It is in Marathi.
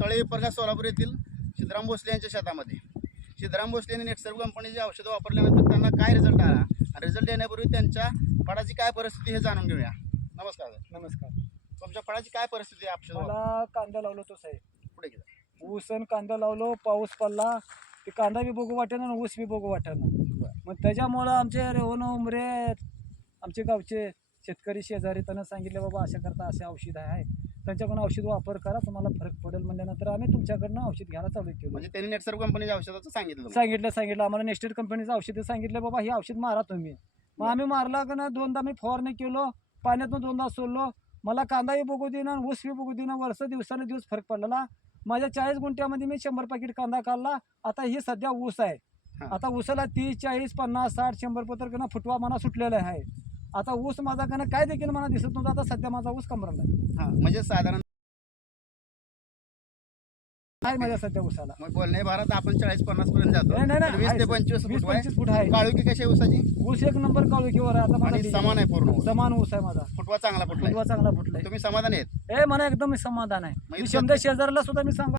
तळे परगा सोलापूर येथील सिद्धराम भोसले यांच्या शेतामध्ये सिद्धराम भोसले यांनी नेटसर्व कंपनीची औषधं वापरल्यानंतर त्यांना काय रिझल्ट आला आणि रिझल्ट येण्यापूर्वी त्यांच्या फळाची काय परिस्थिती हे जाणून घेऊया. नमस्कार सर. नमस्कार. तुमच्या फळाची काय परिस्थिती आहे औषध मला कांदा लावलो तो साहेब, पुढे गेला ऊस आणि कांदा लावलो, पाऊस पडला, ते कांदा बी बघू वाटेना आणि ऊस बी बघू वाटेना. मग त्याच्यामुळं आमचे रेवण उमरे आमचे गावचे शेतकरी शेजारी त्यांना सांगितले बाबा अशा करता असे औषध आहे, त्यांच्याकडून औषध वापर करा तुम्हाला फरक पडेल म्हणल्यानंतर आम्ही तुमच्याकडनं औषध घ्यायला चालू केलं. म्हणजे त्यांनी नेटसर्व कंपनीच्या औषधाचं सांगितलं सांगितलं आम्हाला नेस्टेड कंपनीचं औषधं सांगितलं बाबा हे औषध मारा तुम्ही. मग आम्ही मारला का ना, दोनदा मी फवारणी केलो, पाण्यातून दोनदा सोडलो, मला कांदाही बघू देना ऊस बी बघू देना, वर्ष दिवसाने दिवस फरक पडलेला. माझ्या 40 गुंठ्यामध्ये मी 100 पॅकेट कांदा काढला. आता ही सध्या ऊस आहे, आता ऊसाला 30, 40, 50, 60, 100 पत्र कना फुटवा मला सुटलेला आहे. आता ऊस माझा कना काय देखील मला दिसत नव्हतं, आता सध्या माझा ऊस कमरला आहे. म्हणजे साधारण आहे माझ्या सध्या ऊसाला. मग बोलणे भारत आपण 40-50 पर्यंत जातो. नाही 20 ते 25 फूट 25 फूट आहे. काळुकी कशी आहे ऊसाची? ऊस एक नंबर काळुकीवर आहे. आता आणि माझा समान आहे पूर्ण ऊस. समान ऊस आहे माझा, फुटवा चांगला फुटला फुटवा चांगला फुटलाय. तुम्ही समाधानी आहेत? मला एकदम समाधान आहे. मग मी शब्द शेजारला सुद्धा मी सांगतो